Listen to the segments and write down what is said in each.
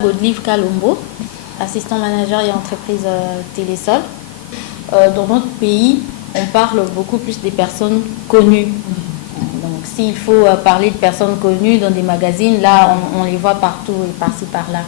Godelive Kalombo, assistant manager et entreprise Télésol. Dans notre pays, on parle beaucoup plus des personnes connues. Donc s'il faut parler de personnes connues dans des magazines, là on les voit partout et par-ci par-là.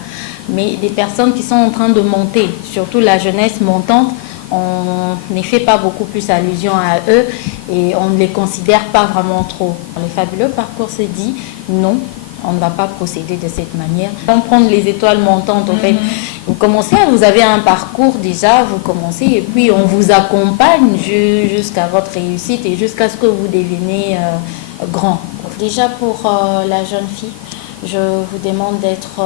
Mais des personnes qui sont en train de monter, surtout la jeunesse montante, on ne fait pas beaucoup plus allusion à eux et on ne les considère pas vraiment trop. Le fabuleux parcours se dit non. On ne va pas procéder de cette manière. On prend les étoiles montantes, en fait. Vous commencez, vous avez un parcours déjà, vous commencez et puis on vous accompagne jusqu'à votre réussite et jusqu'à ce que vous deveniez grand. Déjà pour la jeune fille, je vous demande d'être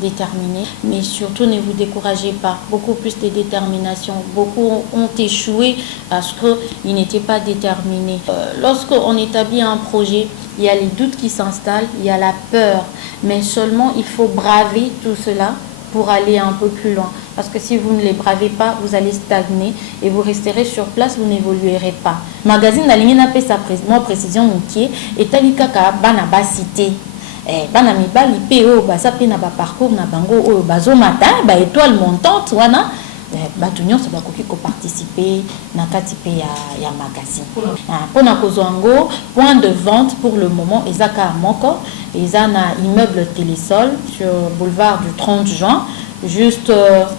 déterminé, mais surtout ne vous découragez pas. Beaucoup plus de détermination. Beaucoup ont échoué parce qu'ils n'étaient pas déterminés. Lorsqu'on établit un projet, il y a les doutes qui s'installent, il y a la peur, mais seulement il faut braver tout cela pour aller un peu plus loin. Parce que si vous ne les bravez pas, vous allez stagner et vous resterez sur place, vous n'évoluerez pas. Magazine la ligne n'a pas sa précision moutier et talikaka banaba cité. Bana mibali PO basa pe na ba parcours na bango oyo bazo matin ba étoile montante wana batu nyonso bakoki ko participer na kati pe ya magazine. Pona kozwango point de vente pour le moment ezaka moko ezana immeuble Télésol sur boulevard du 30 juin juste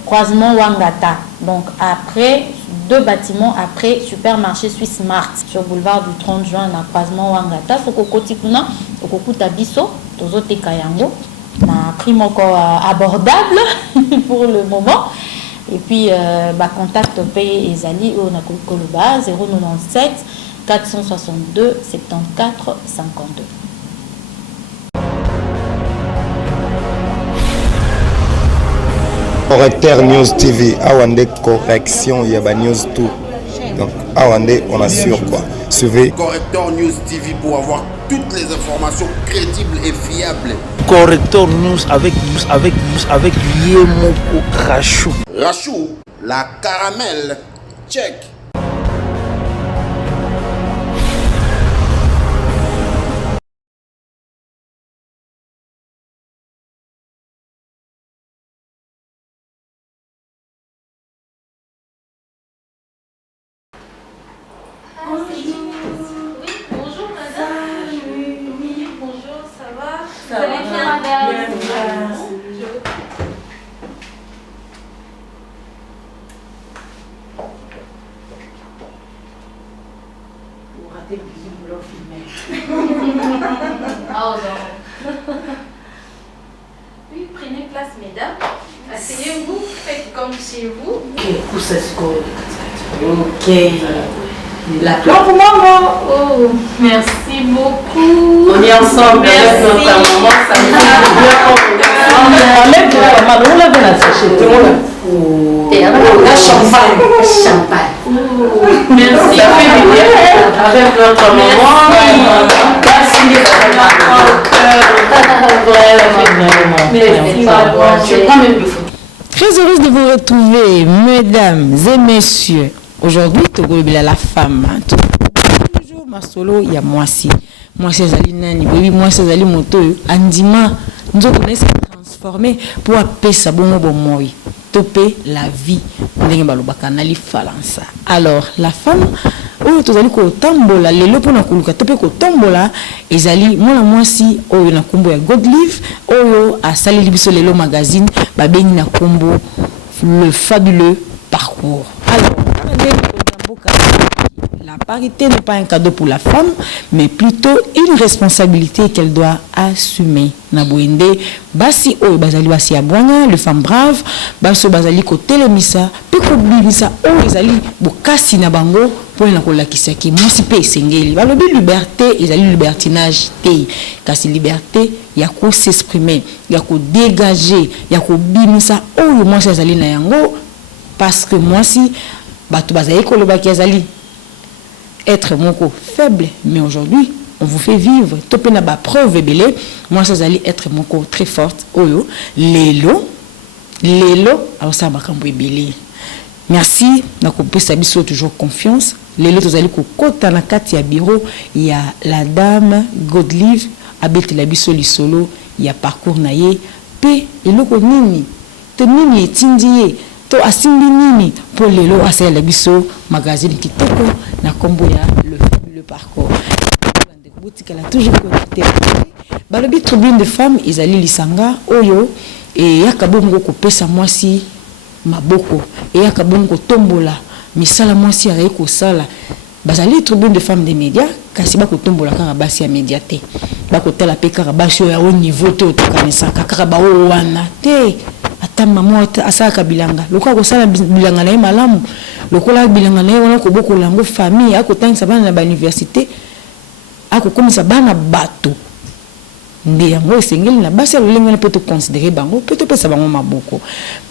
croisement Wangata. Donc après deux bâtiments après supermarché Swiss Mart sur boulevard du 30 juin na croisement Wangata soko kotikuna okokuta biso tozote kayango na prix moko abordable pour le moment et puis contact pay ezali o na koloba 097 462 74 52. Correcteur News TV, Awande correction, il y a ba news tout. Donc Awande, on assure quoi. Suivez Correcteur News TV pour avoir toutes les informations crédibles et fiables. Correcteur News avec Yemoko Rachou. Rachou, la caramel, check. Oui, prenez place, mesdames. Asseyez-vous, faites comme chez vous. Ok. La pour maman. Oh, merci beaucoup. On est ensemble avec notre maman. Ça me fait bien champagne. Merci. Ça fait du bien avec notre maman. Très heureuse de vous retrouver, mesdames et messieurs. Aujourd'hui, Togo la femme. Toujours ma solo, il y a moi si. Moi c'est Zalinani, baby, moi c'est Zali moto. Andima, nous on essaie de transformer pour appeler ça bon moi. Topé la vie. Alors, la femme, oh, tu as dit que tambola, les lopes na kuluka, topé ko tambola, et zali, moi si, oh, na kumbo ya Godelive, oh, à Sali Libiso Lelo magazine, babeni na kumbo, le fabuleux parcours. Alors, la parité n'est pas un cadeau pour la femme, mais plutôt une responsabilité qu'elle doit assumer. Nabouende, basi o bazali basi abwana, le femme brave, baso bazali ko telemisa, pe ko bimisa o ezali bokasi na bango pour na kolakisa ki mwasi pe sengeli. Balobi liberté, ezali libertinage te. Kasi liberté ya ko s'exprimer, ya ko dégager, ya ko bimisa o mwasi ezali na yango parce que mwasi bato bazali ko lobaki ezali être moko faible, mais aujourd'hui on vous fait vivre. Topena ba preuve belé. Moi ça allait être moko très forte. Oyo lelo, alors ça m'a cambré belé. Merci, na kopesa biso toujours confiance. Lelo tozali ko kota na kati ya bureau, il y a la dame Godelive abeti la biso lisolo, il y a parcours naie pe eloko nini to nini etindi to asimbi nini pour lelo asala biso magazine kitoko na kombo ya le fabuleux parcours boutique elle a toujours connecté balobi tribune de femmes ezali lisanga oyo et yakabongo kopesa mwasi maboko et yakabongo tombola misala mwasi ayi ko sala bazali tribune de femmes des médias kasi bakotombola kaka basi ya média te bakotala pe kaka basi ya haut niveau te otokanisaka kaka bao wana te ata mama asalaka bilanga lokola kosala bilanga na ye malamu lokola bilanga na ye wana kobokola yango famille akotangisa bana na bauniversité akokomisa bana bato nde yango esengeli na basi alolenge wana mpe toconsidere bango mpe topesa bango maboko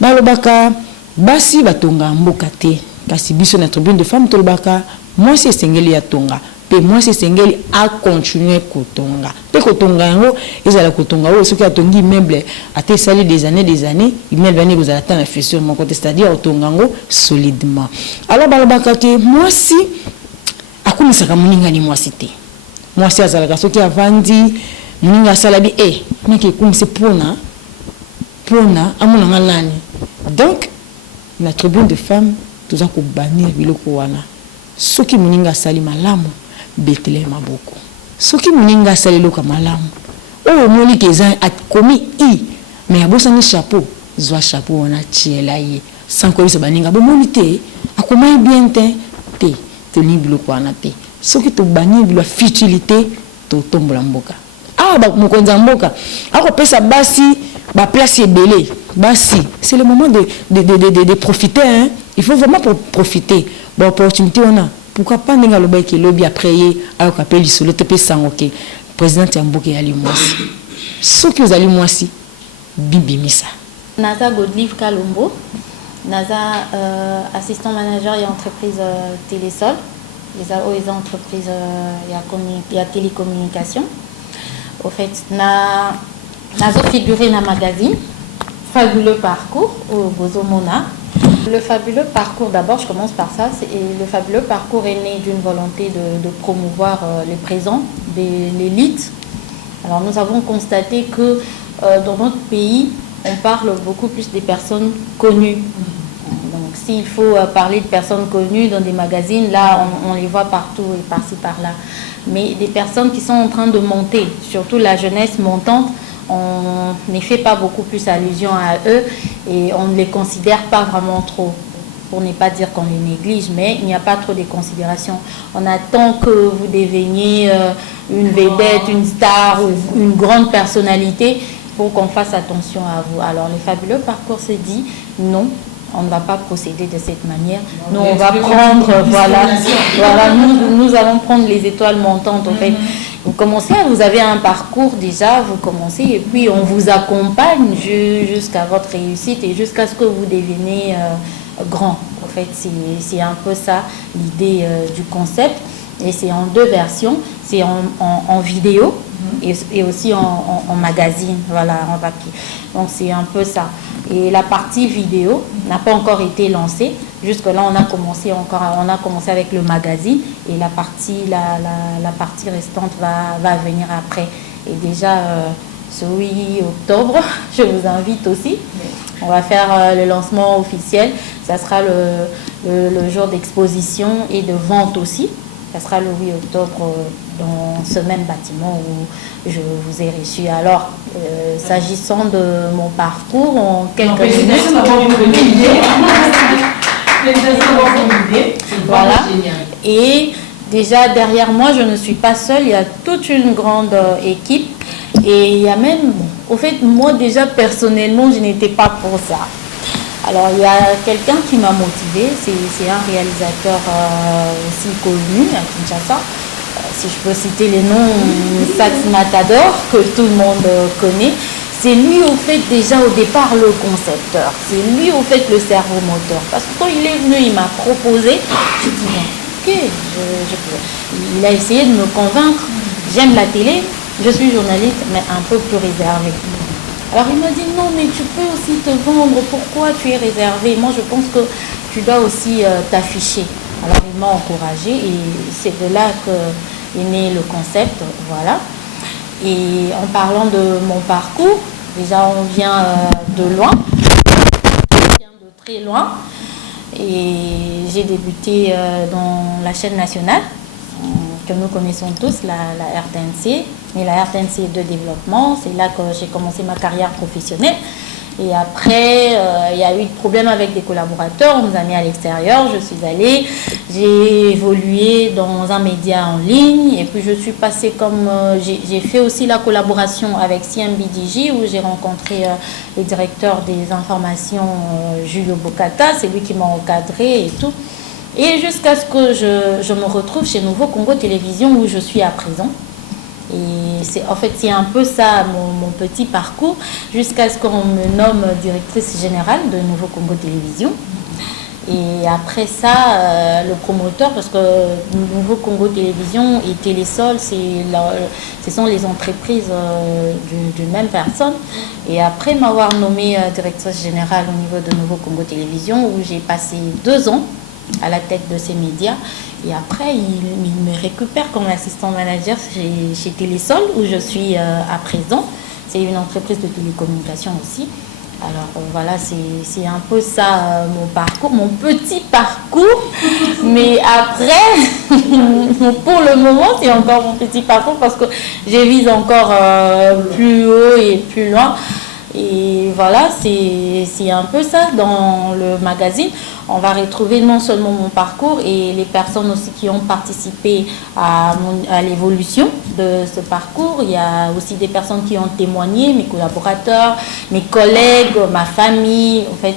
balobaka basi batonga mboka te kasi biso na tribune de femmes tolobaka mwasi esengeli ya tonga pe mwasi esengeli acontinue kotonga mpe kotonga yango ezala kotonga oyo soki atongi immeuble ate esali des années immeuble ane kozala ta na fessure moko te c'est-à-dire otonga yango solidement alors balobaka ke mwasi akumisaka moninga ni mwasi te mwasi azalaka soki avandi moninga asala bi naki ekumise pona amonanga nani donc na tribune de femmes toza kobanir biloko wana soki moninga asali malamu betele maboko soki moninga asali loka malamu oyo moni ke eza akomi mais abosani chapeau zwa chapeau wana tiela ye sans koyisa baninga bomoni te akomai bien te toni biloko wana te soki tobani bilwa futilité totombola mboka mokonzi ya mboka akopesa basi baplace ebele basi c'est le moment de profiter hein? Il faut vraiment profiter bon opportunité on a pourquoi pas ndenge aloba ke lobi après ye ayoka li solo te pe sango ke président ya mboka ya limwasi soki ozali mwasi bibimisa Naza Godlive Kalombo Naza assistant manager et entreprise Télésol les entreprises il y a télécommunication au fait nazo figuré dans magazine Fabuleux Parcours au Bozomona. Le fabuleux parcours, d'abord je commence par ça, le fabuleux parcours est né d'une volonté de promouvoir les présents de l'élite. Alors nous avons constaté que dans notre pays, on parle beaucoup plus des personnes connues. Donc s'il faut parler de personnes connues dans des magazines, là on les voit partout et par-ci par-là. Mais des personnes qui sont en train de monter, surtout la jeunesse montante, on ne fait pas beaucoup plus allusion à eux et on ne les considère pas vraiment trop. Pour ne pas dire qu'on les néglige, mais il n'y a pas trop de considération. On attend que vous deveniez une vedette, une star ou une grande personnalité pour qu'on fasse attention à vous. Alors le fabuleux parcours se dit non. On ne va pas procéder de cette manière. Nous, on va prendre, nous allons prendre les étoiles montantes. En fait, vous commencez, vous avez un parcours déjà, vous commencez et puis on vous accompagne jusqu'à votre réussite et jusqu'à ce que vous deveniez grand. En fait, c'est un peu ça l'idée du concept. Et c'est en deux versions. C'est en vidéo et aussi en magazine, voilà, en papier. Donc c'est un peu ça. Et la partie vidéo n'a pas encore été lancée. Jusque-là, on a commencé avec le magazine et la partie restante va venir après. Et déjà, ce 8 octobre, je vous invite aussi. On va faire le lancement officiel. Ça sera le jour d'exposition et de vente aussi. Ça sera le 8 octobre dans ce même bâtiment où je vous ai reçu. Alors, s'agissant de mon parcours, en quelques minutes... Voilà. Et déjà, derrière moi, je ne suis pas seule. Il y a toute une grande équipe. Et il y a même... Au fait, moi, déjà, personnellement, je n'étais pas pour ça. Alors, il y a quelqu'un qui m'a motivée, c'est un réalisateur aussi connu à Kinshasa. Si je peux citer les noms, Sax Matador, que tout le monde connaît. C'est lui, au fait, déjà au départ, le concepteur. C'est lui, au fait, le cerveau moteur. Parce que quand il est venu, il m'a proposé. Je dis, bon, ok, je peux. Il a essayé de me convaincre. J'aime la télé, je suis journaliste, mais un peu plus réservée. Alors il m'a dit non mais tu peux aussi te vendre, pourquoi tu es réservé? Moi je pense que tu dois aussi t'afficher. Alors il m'a encouragée et c'est de là qu'est né le concept, voilà. Et en parlant de mon parcours, déjà on vient de loin, on vient de très loin. Et j'ai débuté dans la chaîne nationale que nous connaissons tous, la RTNC, mais la RTNC de développement. C'est là que j'ai commencé ma carrière professionnelle. Et après, il y a eu des problèmes avec des collaborateurs, on nous a mis à l'extérieur, je suis allée, j'ai évolué dans un média en ligne, et puis je suis passée comme, j'ai fait aussi la collaboration avec CMBDJ, où j'ai rencontré le directeur des informations, Julio Bocata, c'est lui qui m'a encadré et tout. Et jusqu'à ce que je me retrouve chez Nouveau Congo Télévision, où je suis à présent. Et c'est un peu ça mon petit parcours, jusqu'à ce qu'on me nomme directrice générale de Nouveau Congo Télévision. Et après ça, le promoteur, parce que Nouveau Congo Télévision et Télésol, ce sont les entreprises d'une même personne. Et après m'avoir nommée directrice générale au niveau de Nouveau Congo Télévision, où j'ai passé 2 ans à la tête de ces médias. Et après, il me récupère comme assistant manager chez Télésol, où je suis à présent. C'est une entreprise de télécommunications aussi. Alors voilà, c'est un peu ça mon parcours, mon petit parcours. Mais après, pour le moment, c'est encore mon petit parcours parce que je vise encore plus haut et plus loin. Et voilà, c'est un peu ça dans le magazine. On va retrouver non seulement mon parcours et les personnes aussi qui ont participé à l'évolution de ce parcours. Il y a aussi des personnes qui ont témoigné, mes collaborateurs, mes collègues, ma famille. En fait,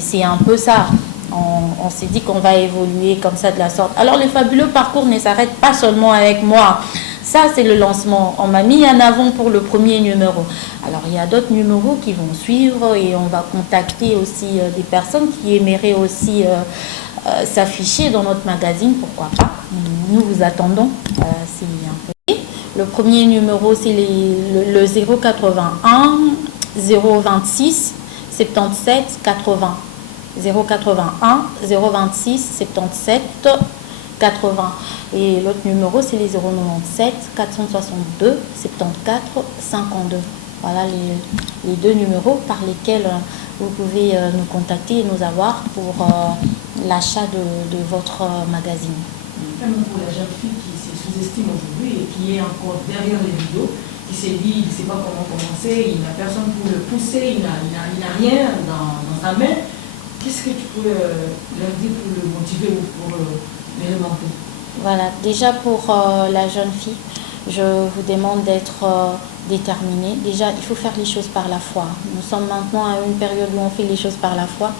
c'est un peu ça. On s'est dit qu'on va évoluer comme ça de la sorte. Alors, le fabuleux parcours ne s'arrête pas seulement avec moi. Ça, c'est le lancement. On m'a mis en avant pour le premier numéro. Alors, il y a d'autres numéros qui vont suivre et on va contacter aussi des personnes qui aimeraient aussi s'afficher dans notre magazine. Pourquoi pas? Nous vous attendons. C'est un peu... Le premier numéro, c'est le 081 026 77 80. 081 026 77 80. Et l'autre numéro, c'est les 097 462 74 52. Voilà les 2 numéros par lesquels vous pouvez nous contacter et nous avoir pour l'achat de votre magazine. Même pour la jeune fille qui se sous-estime aujourd'hui et qui est encore derrière les vidéos, qui s'est dit, il ne sait pas comment commencer, il n'a personne pour le pousser, il n'a rien dans sa main. Qu'est-ce que tu peux leur dire pour le motiver ou pour les remonter? Voilà, déjà pour la jeune fille, je vous demande d'être déterminée. Déjà, il faut faire les choses par la foi. Nous sommes maintenant à une période où on fait les choses par la foi.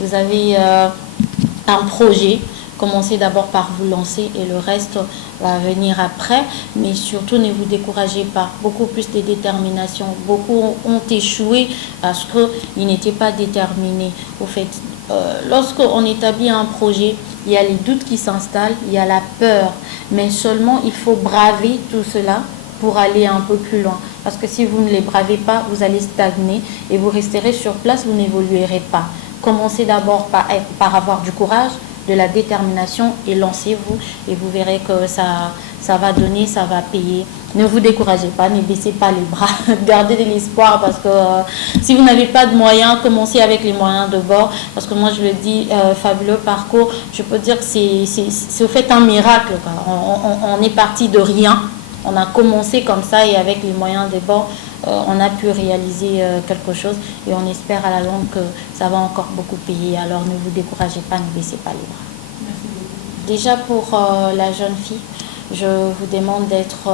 Vous avez un projet, commencez d'abord par vous lancer et le reste va venir après. Mais surtout, ne vous découragez pas. Beaucoup plus de détermination. Beaucoup ont échoué parce qu'ils n'étaient pas déterminés. Au fait, lorsqu'on établit un projet, il y a les doutes qui s'installent, il y a la peur. Mais seulement, il faut braver tout cela pour aller un peu plus loin. Parce que si vous ne les bravez pas, vous allez stagner et vous resterez sur place, vous n'évoluerez pas. Commencez d'abord par avoir du courage, de la détermination et lancez-vous et vous verrez que ça va donner, ça va payer. Ne vous découragez pas, ne baissez pas les bras, gardez de l'espoir parce que si vous n'avez pas de moyens, commencez avec les moyens de bord. Parce que moi je le dis, fabuleux parcours, je peux dire que c'est au fait un miracle. On est parti de rien, on a commencé comme ça et avec les moyens de bord, on a pu réaliser quelque chose et on espère à la longue que ça va encore beaucoup payer. Alors ne vous découragez pas, ne baissez pas les bras. Merci beaucoup. Déjà pour la jeune fille, je vous demande d'être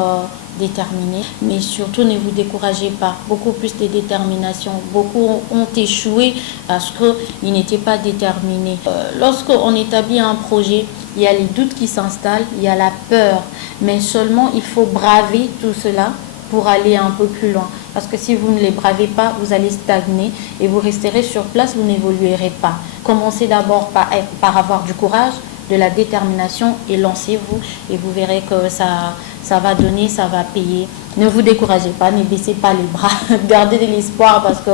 déterminée, mais surtout ne vous découragez pas. Beaucoup plus de détermination. Beaucoup ont échoué parce qu'ils n'étaient pas déterminés. Lorsqu'on établit un projet, il y a les doutes qui s'installent, il y a la peur, mais seulement il faut braver tout cela pour aller un peu plus loin. Parce que si vous ne les bravez pas, vous allez stagner et vous resterez sur place, vous n'évoluerez pas. Commencez d'abord par avoir du courage, de la détermination et lancez-vous et vous verrez que ça va donner, ça va payer. Ne vous découragez pas, ne baissez pas les bras, gardez de l'espoir parce que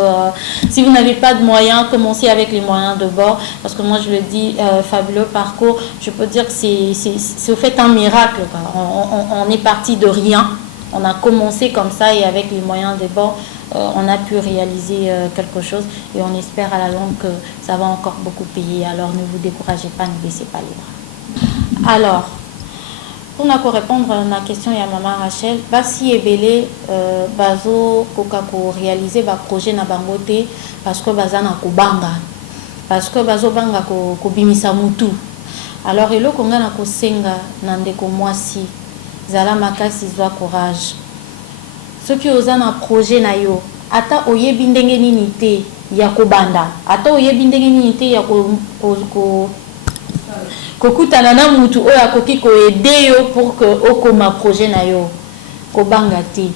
si vous n'avez pas de moyens, commencez avec les moyens de bord. Parce que moi je le dis, fabuleux parcours, je peux dire que c'est au fait un miracle. On est parti de rien. On a commencé comme ça et avec les moyens des bords, on a pu réaliser quelque chose et on espère à la longue que ça va encore beaucoup payer. Alors ne vous découragez pas, ne baissez pas les bras. Alors, pour répondre à la question de maman Rachel, si ebele bazo kokako réaliser ba projet na bangote parce que bazana ko banga, parce que bazo banga ko bimisa mutu. Alors eloko nga na ko senga na ndeko mwasi zala makasi zwa courage. Soki ozana projet na yo ata oyebi ndenge nini te ya ko banda, ata oyebi ndenge nini te ya ko kokutana na mutu oyo akoki koede yo pour que okoma projet na yo kobanga te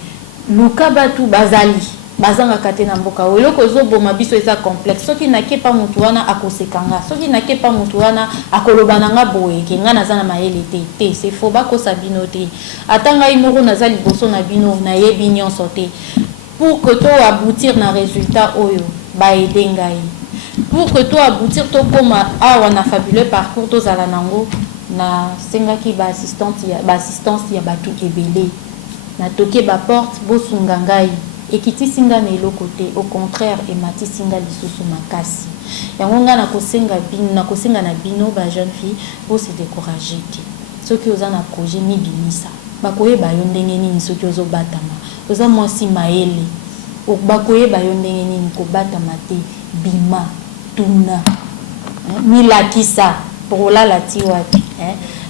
luka batu bazangaka te na mboka oyo eloko ezoboma biso eza complexe. Soki nake pa mutu wana akosekanga, soki nake pa mutu wana akoloba nanga boye ke nga naza na mayele te c'est faux, bakosa bino te. Ata ngai moko naza liboso na bino nayebi nyonso te. Pour que to aboutir na résultat oyo baede ngai, pour que toi aboutir to koma awa na fabuleux parcours to zala nango na sengaki ba assistance ya batu ebele na toke ba porte bosunga ngai ekiti singa na eloko te, au contraire emati singa lisusu makasi yango nga na kosenga na bino ba jeune fille pour se décourager te. Soki oza na projet ni bimisa bakoyeba yo ndenge nini soki ozobatama oza mwasi mayele bakoyeba yo ndenge nini kobatama te bima tuna milakisa pour la ti wapi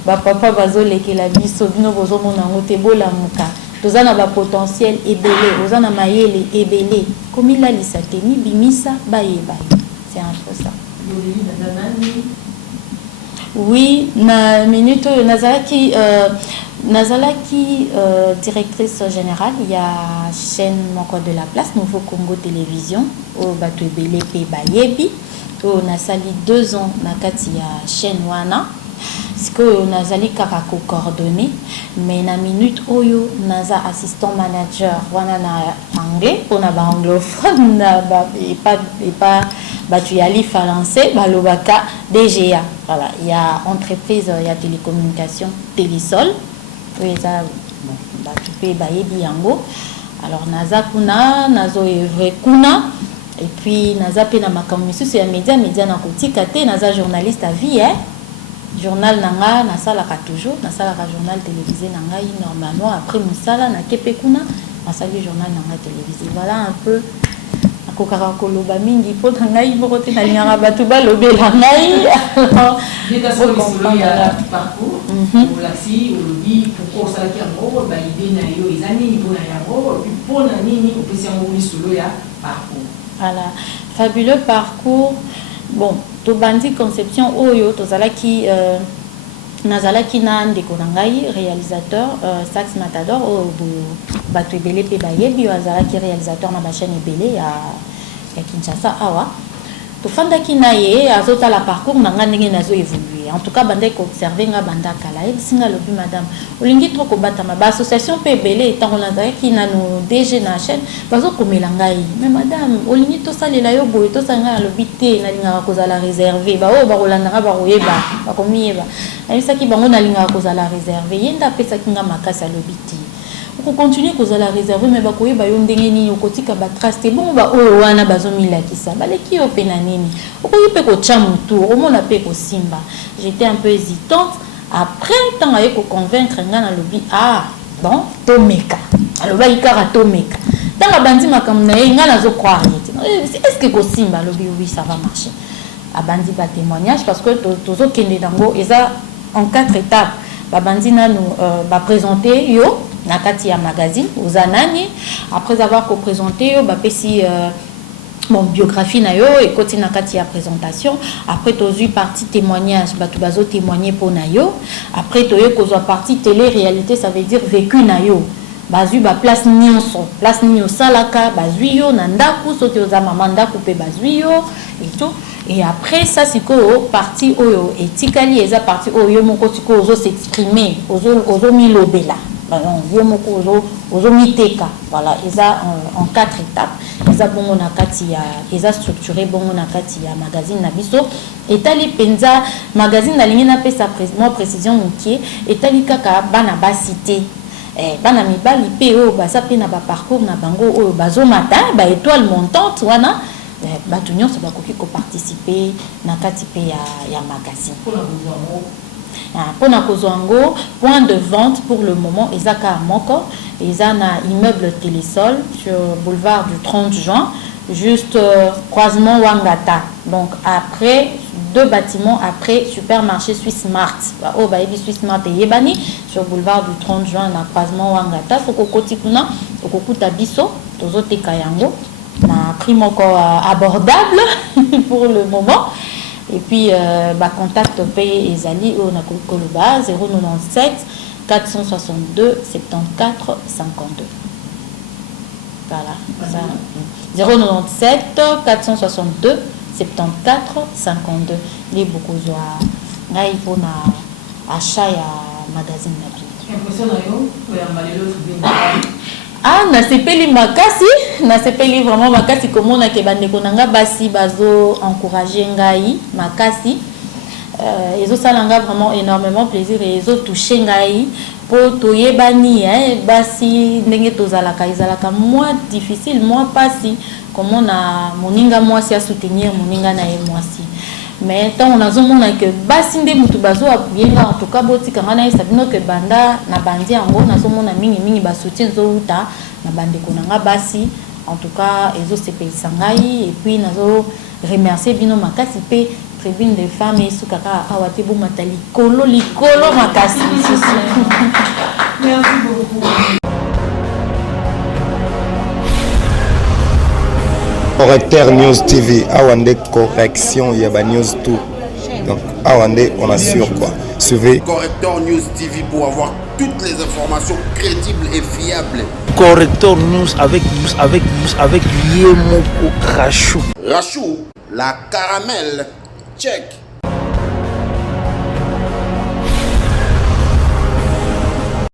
ba papa bazolekela biso bino bozomona ngo te bolamuka tozana ba potentiel ebele ozana mayele ebele komila lisate ni bimisa bayeba. C'est un peu ça. Oui, na minute Nazalaki directrice générale, il y a chaîne Moko de la Place, Nouveau Congo Télévision, au Bato Ebele Pe Bayebi, on a sali 2 ans na kati ya chaîne wana. Ce que Nazali Karako coordonné, mais na minute oyo naza assistant manager wana na anglais pour na ba anglophone na ba et pas batuyali français balobaka DGA. Voilà, il y a entreprise, il y a télécommunication Télésol. Oui, ça bon batupé bayebi yango. Alors naza kuna nazo evre kuna et puis naza pe na makambo c'est ya média na kotika te naza journaliste à vie journal nanga na sala ka toujours na sala ka journal télévisé nanga normalement après musala na kepekuna na sala journal nanga télévisé. Voilà un peu akokaka koloba mingi po ngai moko te na lingaka batu balobela ngai parcours pour la si olobi pourquoi ça qui en ba idée na yo ezani pour na yango puis pour na nini opesi yango solo ya parcours. Voilà, fabuleux parcours. Bon, to bandi conception oyo tozalaki nazalaki na ndeko na ngai réalisateur Sax Matador o bato ebele pe bayebi azalaki réalisateur na ba chaîne ebele ya Kinshasa awa to fandaki na ye azotala parcours na nga ndenge nazo évoluer. En tout cas banda ko observer nga banda kala e singa lobi madame olingi trop ko batama ba association pe ebele etango nazalaki na no DG na chaîne bazo komela ngai mais madame olingi to salela yo boye to sanga lobi te na linga ko zala réservé ba o ba kolanda nga ba koyeba ba komiyeba ayisaki bango na linga ko zala réservé yenda pesa kinga makasa lobi te pour continuer que la réserver mais ba koyeba yo ndenge nini okotika ba trace bon ba oyo wana bazomila kisa baleki yo pena nini okoyipe ko chamu tour au mona pe ko simba. J'étais un peu hésitante après tant aye ko convaincre nga na lobi bon tomeka alors ba ikara tomeka dans la bandi makam na nga na zo croire est-ce que ko simba lobi oui ça va marcher a bandi ba témoignage parce que tozo kende dango eza en 4 étapes ba bandi na nous ba présenter yo na kati ya magazine aux anani après avoir présenté yo ba pesi mon biographie na yo et côté na kati ya présentation après to eu partie témoignage batu bazo témoigner pour na yo après to yo kozwa partie télé réalité ça veut dire vécu na yo bazu ba place nyonso salaka bazu yo na ndaku soki oza mama ndaku pe bazu yo et tout. Et après ça c'est que partie oyo etikali eza partie oyo moko tiko ozo s'exprimer ozo milobela voilà, ils en 4 étapes. Ils ont ils ont structuré magazine nabiso. Et tali penza magazine na ligne na pesa précision mukie. Et tali kaka bana ba cité. bana mibali pe oyo baza pe na baparcours na bango oyo bazomata baétoile montante wana bato nyonso bakoki koparticipe na kati pe ya magazine mpona kozwa yango point de vente pour le moment eza kaka moko eza na immeuble Télésol sur boulevard du 30 juin juste croisement Wangata donc après 2 bâtiments après supermarché Swiss Mart oh bayebi Swiss Mart eyebani sur boulevard du 30 juin na croisement Wangata fokokoti kuna okokuta biso tozoteka yango na prix moko abordable pour le moment et puis contact payé ezali on a koloba 097 462 74 52 voilà ça 097 462 74 52 les beaucoup joie ngai pona achat ya magazine na bi impression na yo ya malelo nasepeli vraiment makasi komona ke bandeko nanga basi bazo encourager ngai makasi ezosala nga vraiment énormément plaisir et ezotouche ngai po toyebani basi ndenge tozalaka ezalaka moins difficile moins pasi komona moninga mwasi asoutenir moninga na ye mwasi mais tant on azomona que basi nde mutu bazo apuyenga en tout cas botikanga na sabino que banda na bandi yango nazomona mingi basoutien zouta na bandeko nanga basi en tout cas ezosepelisa ngai et puis nazo remercier bino makasi pe tribune des femmes et sukaka awate bomata likolo makasi merci beaucoup. Correcteur News TV, Awande correction, il y a news tout. Donc Awande, on assure quoi. Suivez Correcteur News TV pour avoir toutes les informations crédibles et fiables. Correcteur News avec Yemoko Rachou. Rachou, la caramel, check.